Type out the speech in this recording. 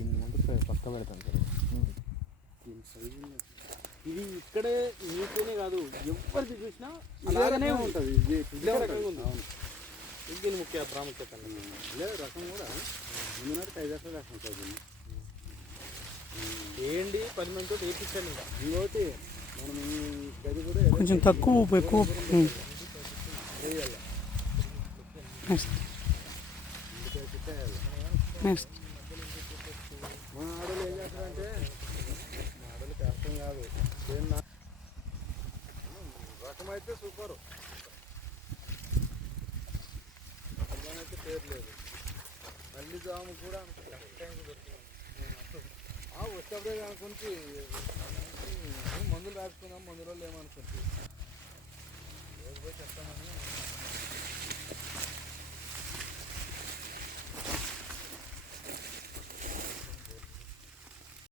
దీని ముందు పక్క పెడతాను సార్. దీని సైజు ఇది ఇక్కడే నీకేనే కాదు ఎవరికి చూసినా అలాగనే ఉంటుంది. ఇదే రకంగా ఉంది. దీని ముఖ్య ప్రాముఖ్యత లేదు రకం కూడా ముందునాడు 5 రకాల రకం ఉంటుంది. ఏంటి 10 మందితో వేయించాను. ఇంకా ఇంకోటి మనం ఈ గది కూడా కొంచెం తక్కువ ఉప్పు ఎక్కువ వేయాలి. మా ఆడలు ఏం చేస్తారంటే మా ఆడలకి అర్థం కాదు. రకం అయితే సూపరు, అయితే పేరు లేదు. మళ్ళీ జాము కూడా అనుకుంటారు వచ్చేప్పుడే అనుకుంటే మందులు రాసుకుందాం, మందులో ఏమనుకుంటే రోజు పోయి చెప్తామని